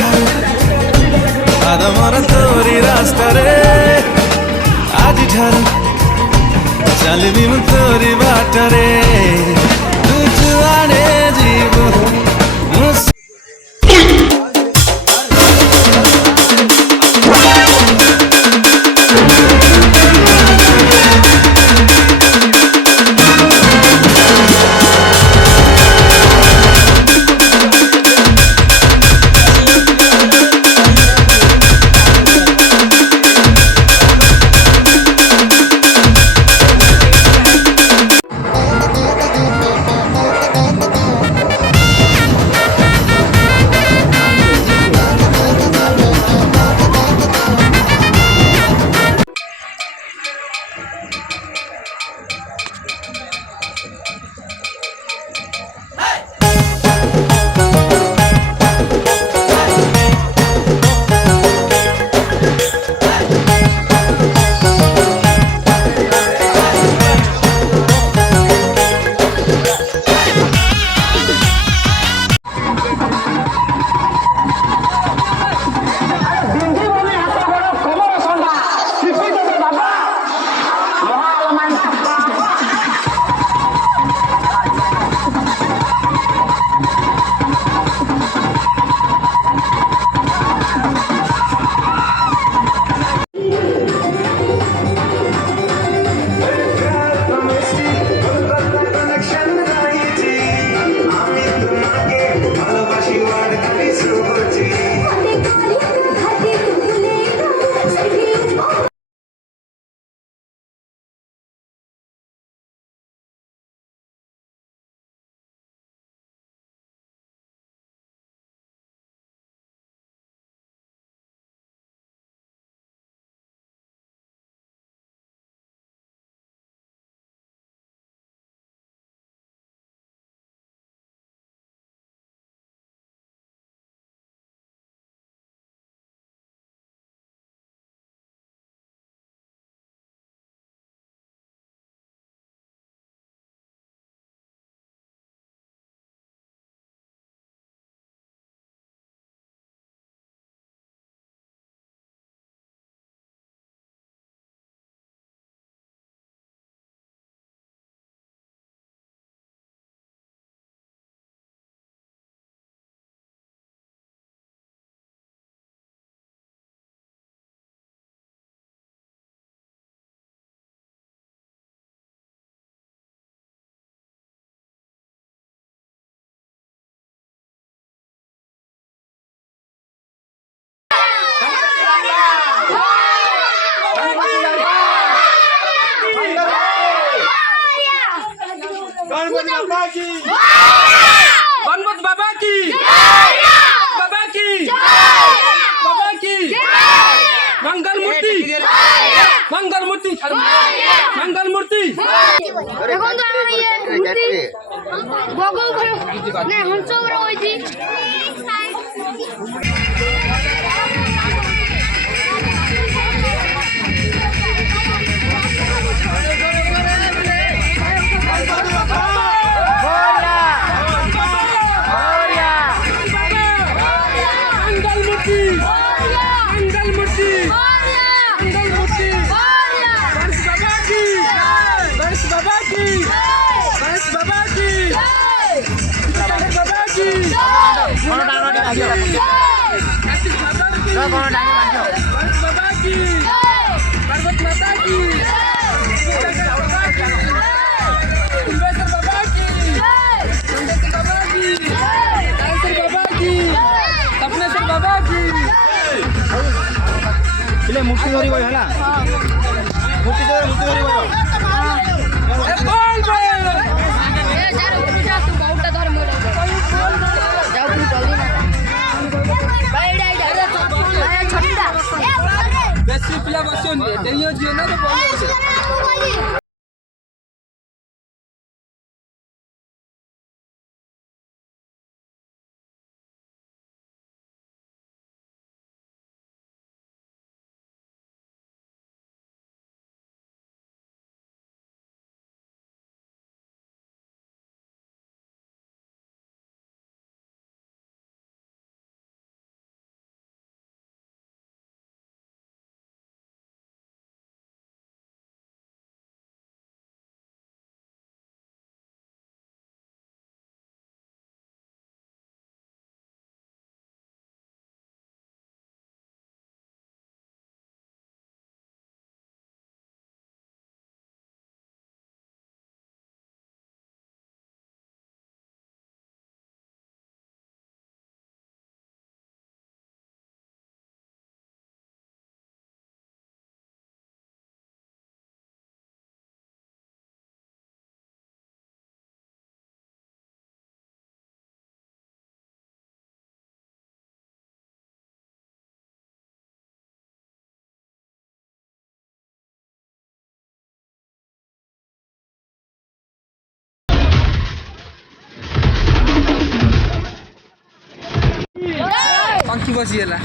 ठार आदमर तोरी रास्ता रे आज ठार चलबी मु तोरी बाट रे तू जुआड़े जीव गणपत बाबा की बाबा की बाबा की मंगल मूर्ति मंगल मूर्ति मंगल मूर्ति देखो तो ये मूर्ति बगो ने हंस ऊपर होई मूर्ति धरी है मूर्ति धरी बेसी पिला बसो नहीं झील ना तो पंखी बसी गेला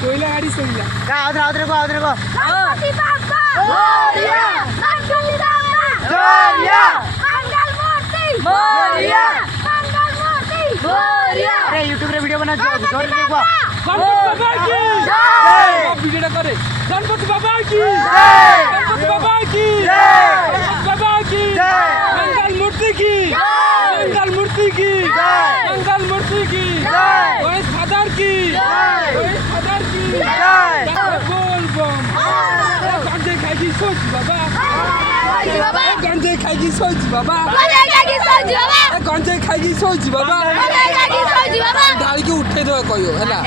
कोइला गाड़ी सोइला आउद्रे को गणपति बाप्पा मोरया गणपति बाप्पा मोरया मंगल मूर्ति मोरया मंगल मूर्ति मोरया अरे YouTube रे वीडियो बना जोर जोर देखो गणपति बाबा की जय वीडियो करे गणपति बाबा की जय गणपति बाबा की जय गणपति बाबा की जय मंगल मूर्ति की मंगल मूर्ति की जय मंगल मूर्ति की जय गणेश फादर की जय गणेश फादर की जय बोल बम गंजे खाएगी सोच बाबा बाबा गंजे खाएगी सोच बाबा गणेश की सोच बाबा गंजे खाएगी सोच बाबा गणेश की सोच बाबा डाली के उठे दो कहियो ହେଲା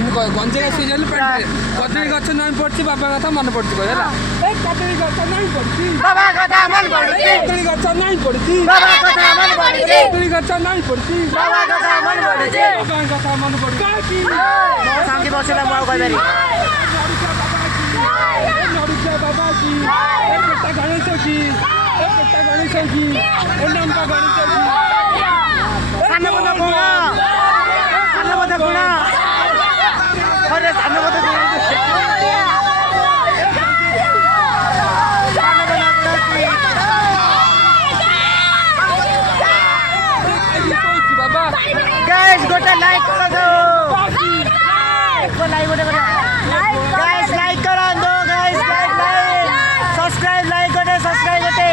इन गंजे का सीजन पेट कदली गछ नहीं पड़ती बाबा कथा मन पड़ती कह ହେଲା ए कदली गछ नहीं पड़ती बाबा कथा मन पड़ती कदली गछ नहीं पड़ती बाबा कथा मन पड़ती कदली गछ नहीं पड़ती बाबा कथा मन पड़ती बाबा कथा मन पड़ती की शांति बसेला म कहि बारी नड़ुचा बाबा की ए बेटा गणेश की ए बेटा गणेश की ए नाम का गणेश की सानो बता गुणा सानो बता गुणा अरे सानो बता गुणा बाबा गाइस गोटा लाइक कर दो लाइक गोटा गाइस लाइक कर दो गाइस लाइक सब्सक्राइब लाइक गोटे सब्सक्राइब गोटे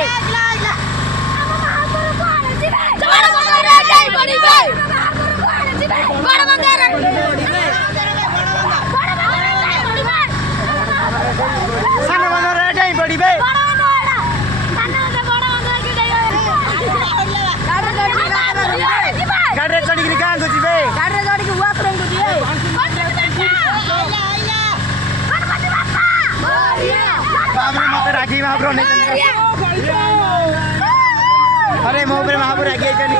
सानो बंदर रेट ही पड़ी बे गाड़ी चढ़ी के गां को जीबे बाबरे मते राखी महाप्रो नहीं अरे मो ऊपर महाप्रो राखी जनी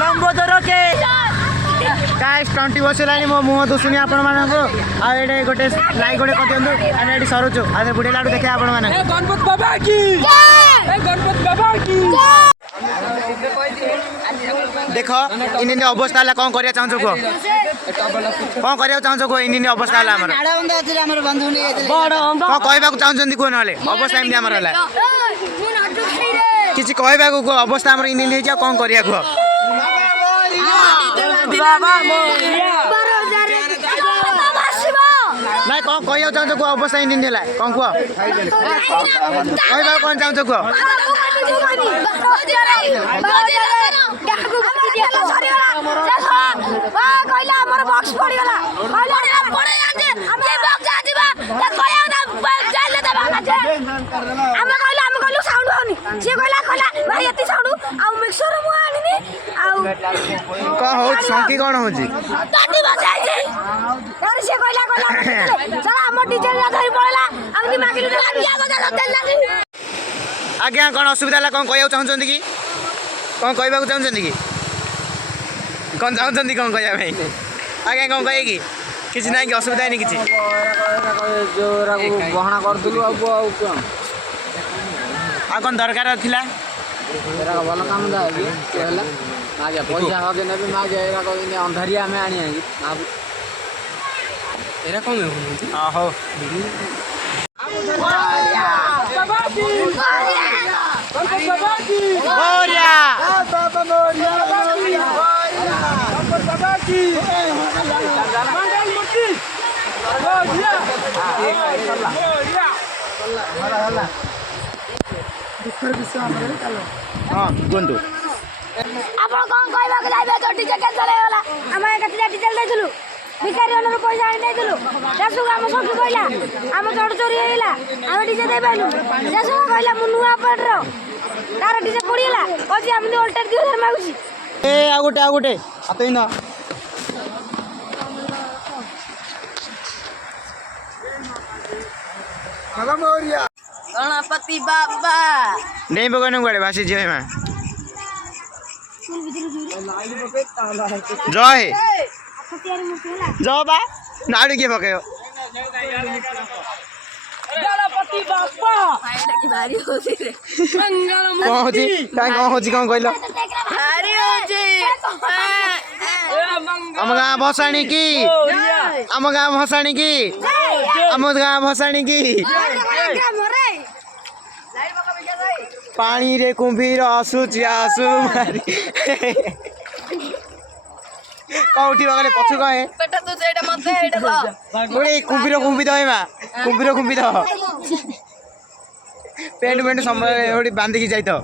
लंबोदर के गाइस 20 वर्ष लानी मो मुह दुसुनी आपण मानको आ एडे गोटे लाइक गोटे कर दियंतु आने एडी सरुचु आ बुढे लाडू देखे आपण माने ए गणपति बाबा की ए गणपति बाबा की देखो इनिनी अवस्था ला कोन करिया चाहछो को कोन करिया चाहछो को इनिनी अवस्था ला हमर आडा बंदा अछि हमर बंधु नै एतले कोन कहबा को चाहछन्ती को नले अवस्था इमनी हमर हला किछि कहबा को अवस्था हमर इनिनी जा कोन करिया को बाबा मोरिया नहीं कौन कहियो चाहछो को अवस्था इनिनी हला कोन को कहबा कोन चाहछो को कौन हो संकी कौन हो जी आज्ञा कौन असुविधा है कौन कहवा चाहते कि कौन कहवा चाहते कि कौन चाहते कौन कहवा आज्ञा कौन कहे कि किसी ना कि असुविधा नहीं किसी बहना करथुलु आ कौन दरकार थिला भल काम दा मागे पैसा हके नेबे मागे अंधारिया में आनी एरा कौन हो हाँ कुंतु आपण कोन कहबा के जाइबे तो डीजे कैंसिल होला हम कतिटा डीजल दैथुलु भिखारी ओनर पैसा आनी दैथुलु जासु हम सखी कहला हम चोर चोरी हेला हम डीजे दे पाइलु जासु कहला मु नुआ पडरो तार डीजे पड़ीला ओजी हमनी अल्टर दियो धर मागुची ए आ गोटे आतो इना बाबा मोरिया गणपति बाबा नहीं बगन गुड़े भासी जी में जय जय बा नाड़ू किए पकेयो गणपति बाप्पा भारी होची रे कौन होची कौन कहलो भारी होची आम गाँ भसाणी की आम गाँ भसाणी की आम गाँ भसाणी की पानी रे कुंभीर आसुची आसु मारी कौटी बगले पछु कहे पेटा तू एटा मते एटा द ओरे कुंभीर कुंभी दो मा कुंभीर कुंभी दो पेंट पेंट समय ओडी बांधी की जाई तो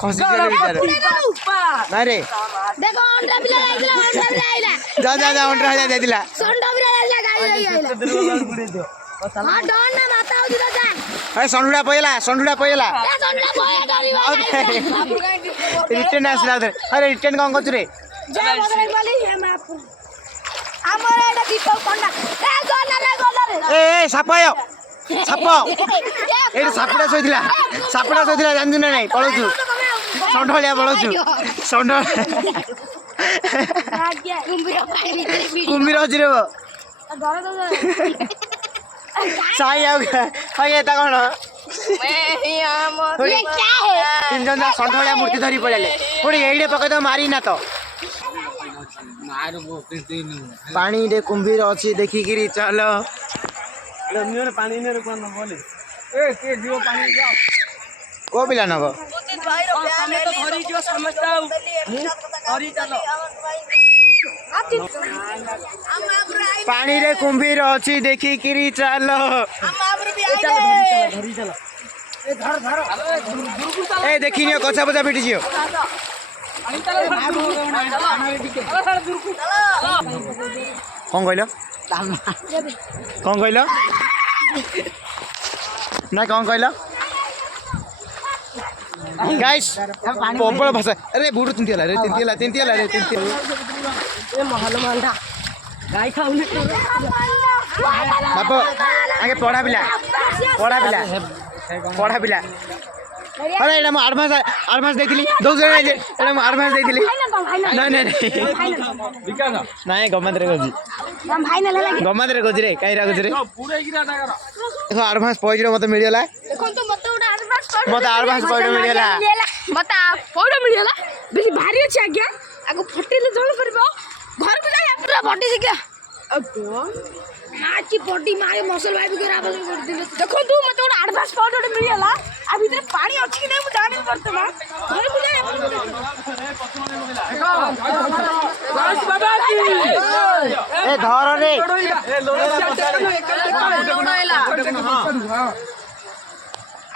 खसी गेले बिचार ना रे देखो अंडा बिला आइला जा जा जा अंडा जा दिला संडा बिला आइला गाई आइला हां डॉन ना माता होती तो जा अरे संडुड़ा पयला ए संडा बोया डरिवा रिटर्न आसला अरे रिटर्न कौन कर रे जय बदले वाली है माप हमर एटा दीप पंडा ए गोला रे ए साप आयो साप एटा सापड़ा सोइदिला जानजु ना नहीं पळोछु संडलिया पळोछु संड कुम्भीर अछि रे घर तो साई आउ हाय एता कोन मैं ही आम ये क्या है तीन जन संडलिया मूर्ति धरी पळले पुणी एइडे पके तो मारी ना तो पानी रे कुंभीर अछि देखि गिरी चलो पानी ने कोन बोले ए के दियो पानी जाओ को पिला नगो भाई रो प्यार तो धरी जो समझता हूं धरी चलो पानी रे कुंभीर अछि देखि गिरी चलो धरी चलो ए धर ए देखिनियो कछा बजा पिटी जियो कौन कहलो कौन कहलो ना कौन कहलो गाइस प्रबल भाषा अरे बुडु तिंतिला रे ए महल मांडा गाय खाउनी बाप आगे पढ़ा पिला अरे एटा म एडवांस देथिली 2000 एटा म एडवांस देथिली नहीं गमत रे गोजी हम फाइनल है गमत रे गोजी रे काईरा गोजी रे पूरे गिरा टाका देखो एडवांस पॉइंट मते मिलियला देखो तो मत उडा एडवांस मते एडवांस पॉइंट मिलियला मता फोटो मिलियला बेसी भारी अछि आज्ञा आगो फटेले जळ परबो घर को जाय पूरा बॉडी से क्या नाची बॉडी मारे मसल भाई भी करा बस कर दिले देखो तू मते उडा एडवांस फोटो मिलियला आ भीतर पानी अछि कि नहीं मु जानि परतमा घर को जाय गणेश बाबा की ए धर रे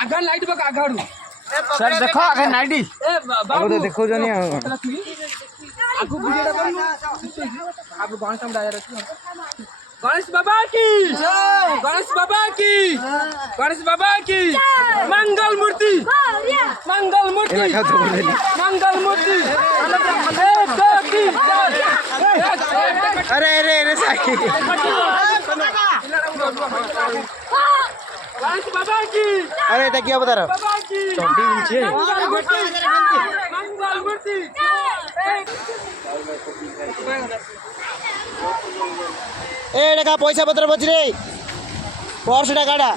आगा लाइट बक आगाडू सर देखो आगे नाइडी ए बाबू तो देखो जनी आगु वीडियो कर आप गणेश हम डायर गणेश बाबा की गणेश बाबा की मंगल मूर्ति अरे अरे अरे साई गणेश बाबा की अरे এটা কি অবতার চন্ডি নিচে मंगल मूर्ति ए এটা का पैसा पत्र बच रे पर्सटा काडा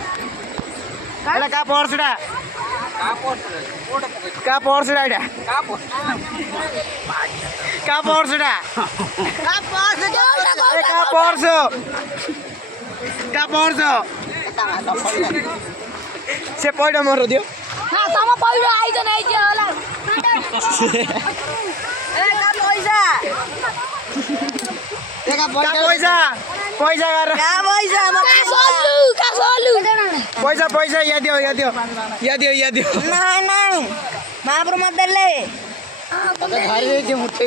এটা का पर्सटा का पर्सटा এটা का पर्सटा ए का पर्स का पर्स से पैडा मोर दियो हां तम पहिलो आइज नै जे होला ए का पैसा का पैसा पैसा कर का पैसा का सोलु पैसा पैसा या दियो नहीं महापुर मत दे ले मते भारी जे मुठे